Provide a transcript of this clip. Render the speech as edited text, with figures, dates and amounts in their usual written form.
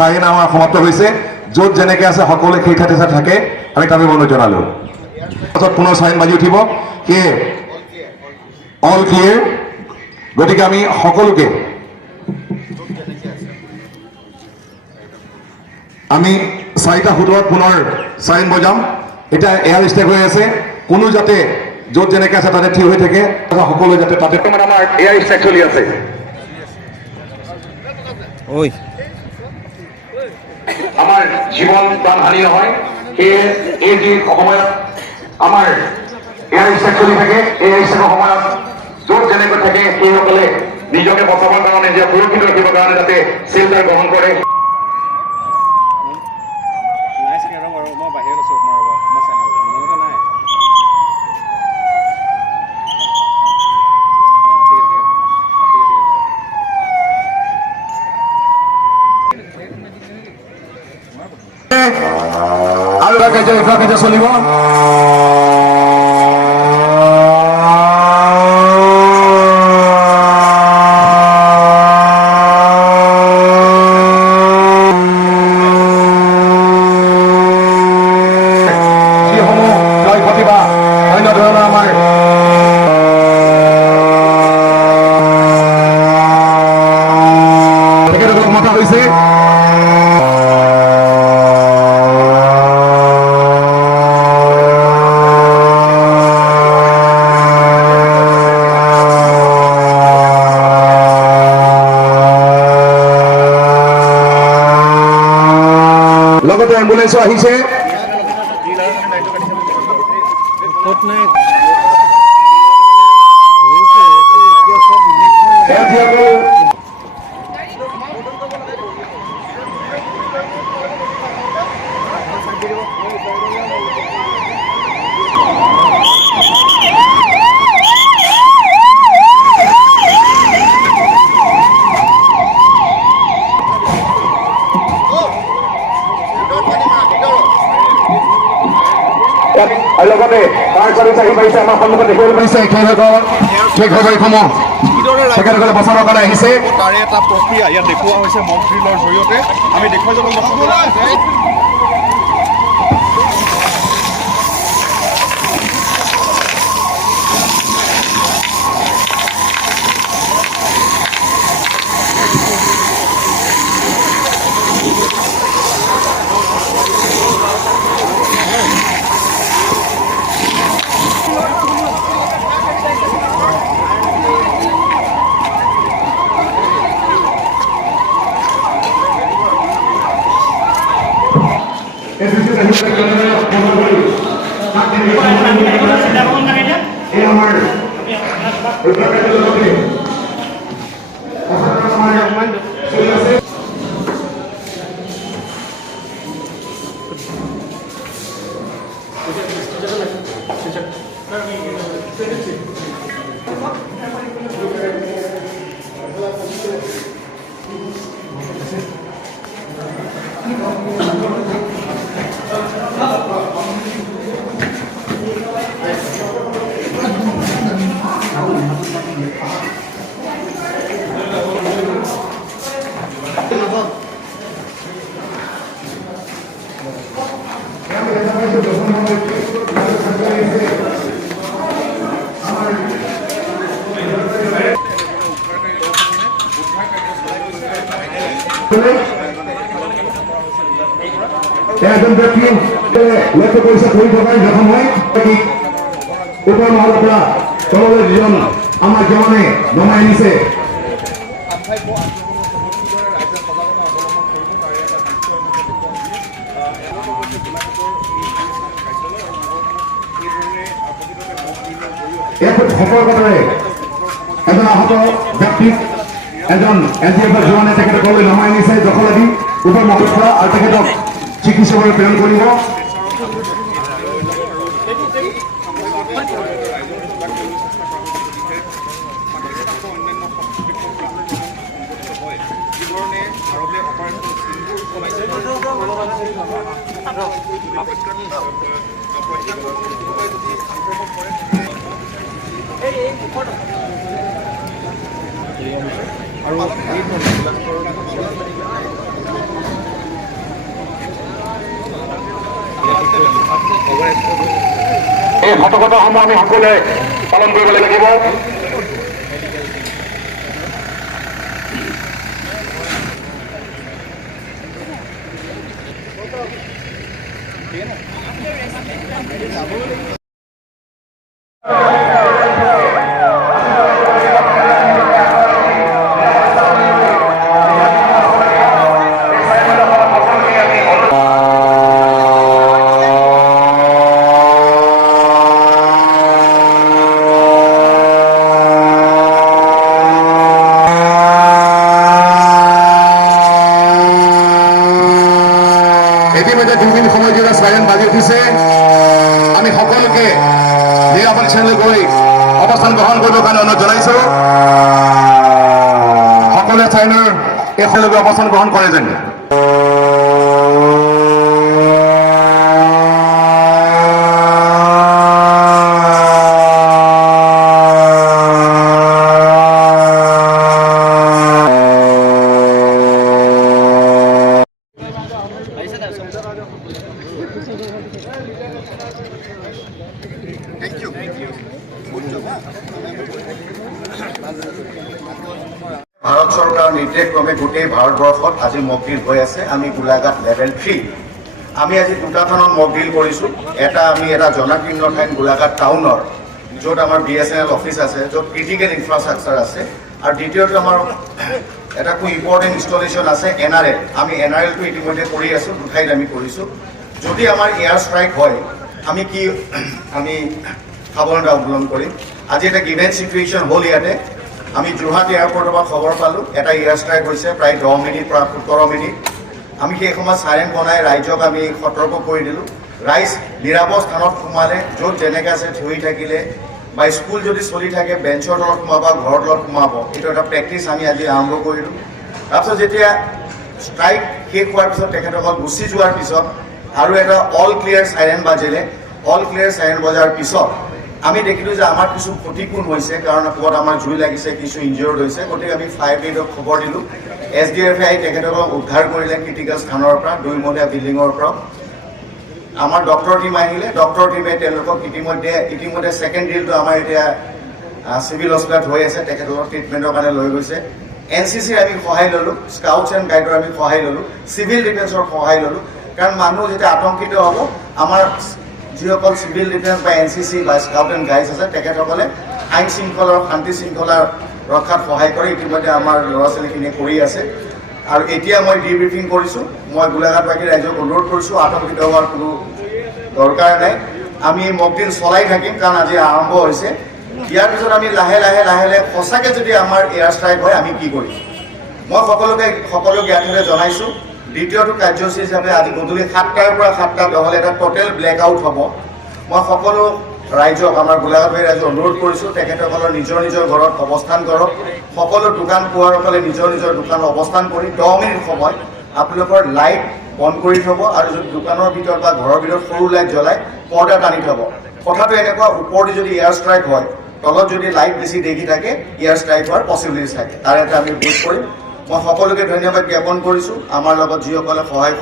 Sign আমাৰ সমাপ্ত হৈছে য'ত যেনেকৈ আছে সকলোৱে সেই ঠাইতে থাকে আমি তাতে অনুৰোধ জনালোঁ পাছত পুনৰ চাইন বাজি উঠিব সেয়ে অল ক্লিয়াৰ গতিকে আমি সকলোকে আমি 4টা সুদত পুনৰ চাইন বজাম এতিয়া এয়াৰ ষ্টেক হৈ আছে কোনো যাতে য'ত যেনেকৈ আছে তাতে থিয় হৈ থাকে সকলো যাতে তাতে আমাৰ এয়াৰ ষ্টেক চলি আছে আমাৰ জীৱন প্ৰাণ হানি নহয় সেয়ে এই যি সময়ত আমাৰ এয়াৰ ষ্টেক চলি থাকে এই ষ্টেকৰ সময়ত য'ত যেনেকৈ থাকে সেইসকলে নিজকে বচাবৰ কাৰণে যে সুৰক্ষিত ৰাখিবৰ কাৰণে যাতে চেল্টাৰ গ্ৰহণ কৰে আৰু কাৰ্য চলিব লগতে এম্বুলেন্সো আহিছে আৰু লগতে ফায়াৰ চাৰ্ভিচ আহি পাইছে আমাৰ সন্মুখত দেখিবলৈ পাইছে সেই ঘৰসমূহ তেখেতসকলে বচাবৰ কাৰণে আহিছে তাৰে এটা প্ৰক্ৰিয়া ইয়াত দেখুওৱা হৈছে মক ড্ৰিলৰ জৰিয়তে আমি দেখুৱাই যাব এজন ব্যক্তি লক্ষ্য কৰিছে পৰি থকাৰ জখম হয় ওপৰ মহলৰ পৰা তললৈ যিজন আমাৰ জৱানে নমাই আনিছে সতৰ্কতাৰে এজন আহত ব্যক্তিক এজন এনডিএফৰ জৱানে তেখেতলৈ নমাই আনিছে জখলাদি ওপৰ মহলৰ পৰা আৰু তেখেতক চিকিৎসকৰ প্ৰেৰণ কৰিব আৰু এই সতৰ্কতাসমূহ আমি সকলোৱে পালন কৰিব লাগিব। ইতিমধ্যে 2 মিনিট সময় জুড়ে সাইৰেন বাজি উঠিছে। আমি সকলোকে নিৰাপদ স্থানলৈ গৈ অৱস্থান গ্ৰহণ কৰিবৰ কাৰণে অনুৰোধ জনাইছো। সকলোৱে চাইনৰ এখনলৈকে অৱস্থান গ্ৰহণ কৰে যেন। ভাৰত চৰকাৰৰ নিৰ্দেশক্ৰমে গোটেই ভাৰতবৰ্ষত আজি মক ড্ৰিল হৈ আছে। আমি গোলাঘাট লেভেল 3 আমি আজি দুটা থানত মক ড্ৰিল কৰিছোঁ। আমি এটা জনাকীৰ্ণ ঠাইত গোলাঘাট টাউনৰ য'ত আমাৰ BSNL অফিচ আছে, য'ত ক্ৰিটিকেল ইনফ্ৰাষ্ট্ৰাকচাৰ আছে, আৰু দ্বিতীয়টো আমাৰ এটা খুব ইম্পৰ্টেণ্ট ইনষ্টলেশ্যন আছে NRL। আমি NRLটো ইতিমধ্যে কৰি আছোঁ, দুঠাইত আমি কৰিছোঁ। যদি আমাৰ এয়াৰ ষ্ট্ৰাইক হয় আমি সাৱধানতা অৱলম্বন কৰিম। আজি এটা গিভেন চিটুৱেশ্যন হ'ল ইয়াতে। আমি যোৰহাট এয়াৰপৰ্টৰ পৰা খবৰ পালোঁ এটা এয়াৰ ষ্ট্ৰাইক হৈছে প্ৰায় 10 মিনিট পৰা 17 মিনিট। আমি সেই সময়ত চাইৰেন বনাই ৰাইজক আমি সতৰ্ক কৰি দিলোঁ। ৰাইজ নিৰাপদ স্থানত সোমালে, য'ত যেনেকৈ আছে থিয় থাকিলে, বা স্কুল যদি চলি থাকে বেঞ্চৰ তলত সোমাব, ঘৰৰ তলত সোমাব। এইটো এটা প্ৰেক্টিচ আমি আজি আৰম্ভ কৰিলোঁ। তাৰপিছত যেতিয়া ষ্ট্ৰাইক শেষ হোৱাৰ পিছত তেখেতসকল গুচি যোৱাৰ পিছত আৰু এটা অল ক্লিয়াৰ চাইৰেন বাজিলে। অল ক্লিয়াৰ চাইৰেন বজাৰ পিছত আমি দেখিলোঁ যে আমাৰ কিছু ক্ষতিপূৰণ হৈছে, কাৰণ ক'ৰবাত আমাৰ জুই লাগিছে, কিছু ইনজিয়ৰ্ড হৈছে। গতিকে আমি ফায়াৰ ব্ৰিগেডক খবৰ দিলোঁ। SDRF আহি তেখেতসকলক উদ্ধাৰ কৰিলে ক্ৰিটিকেল স্থানৰ পৰা, 2মহলীয়া বিল্ডিঙৰ পৰা। আমাৰ ডক্টৰ টীম আহিলে, ডক্টৰ টীমে তেওঁলোকক ইতিমধ্যে ছেকেণ্ড ড্ৰিলটো আমাৰ এতিয়া চিভিল হস্পিটেলত হৈ আছে, তেখেতসকলক ট্ৰিটমেণ্টৰ কাৰণে লৈ গৈছে। NCCৰ আমি সহায় ল'লোঁ, স্কাউটছ এণ্ড গাইডৰ আমি সহায় ল'লোঁ, চিভিল ডিফেন্সৰ সহায় ল'লোঁ। কাৰণ মানুহ যেতিয়া আতংকিত হ'ব, আমাৰ যিসকল চিভিল ডিফেন্স বা NCC বা স্কাউট এণ্ড গাইডছ আছে তেখেতসকলে আইন শৃংখলা আৰু শান্তি শৃংখলা ৰক্ষাত সহায় কৰে। ইতিমধ্যে আমাৰ ল'ৰা ছোৱালীখিনিয়ে কৰি আছে। আৰু এতিয়া মই ডিব্ৰিফিং কৰিছোঁ। মই গোলাঘাটবাসী ৰাইজক অনুৰোধ কৰিছোঁ, আতংকিত হোৱাৰ কোনো দৰকাৰ নাই। আমি মক ড্ৰিল চলাই থাকিম, কাৰণ আজি আৰম্ভ হৈছে। ইয়াৰ পিছত আমি লাহে লাহে সঁচাকৈ যদি আমাৰ এয়াৰ ষ্ট্ৰাইক হয় আমি কি কৰিম, মই সকলোকে ইয়াতে জনাইছোঁ। দ্বিতীয়টো কাৰ্যসূচী হিচাপে আজি গধূলি 7টাৰ পৰা 7:10 এটা টোটেল ব্লেক আউট হ'ব। মই সকলো ৰাইজক, আমাৰ গোলাঘাটবাসী ৰাইজক অনুৰোধ কৰিছোঁ, তেখেতসকলৰ নিজৰ ঘৰত অৱস্থান কৰক। সকলো দোকান পোহাৰসকলে নিজৰ দোকানত অৱস্থান কৰি 10 মিনিট সময় আপোনালোকৰ লাইট বন্ধ কৰি থ'ব, আৰু যদি দোকানৰ ভিতৰত বা ঘৰৰ ভিতৰত সৰু লাইট জ্বলাই পৰ্দা টানি থ'ব। কথাটো এনেকুৱা, ওপৰতে যদি এয়াৰ ষ্ট্ৰাইক হয়, তলত যদি লাইট বেছি দেখি থাকে এয়াৰ ষ্ট্ৰাইক হোৱাৰ পচিবিলিটিছ থাকে। তাৰ এটা আমি বুজ কৰিম। মই সকলোকে ধন্যবাদ জ্ঞাপন কৰিছোঁ, আমাৰ লগত যিসকলে সহায়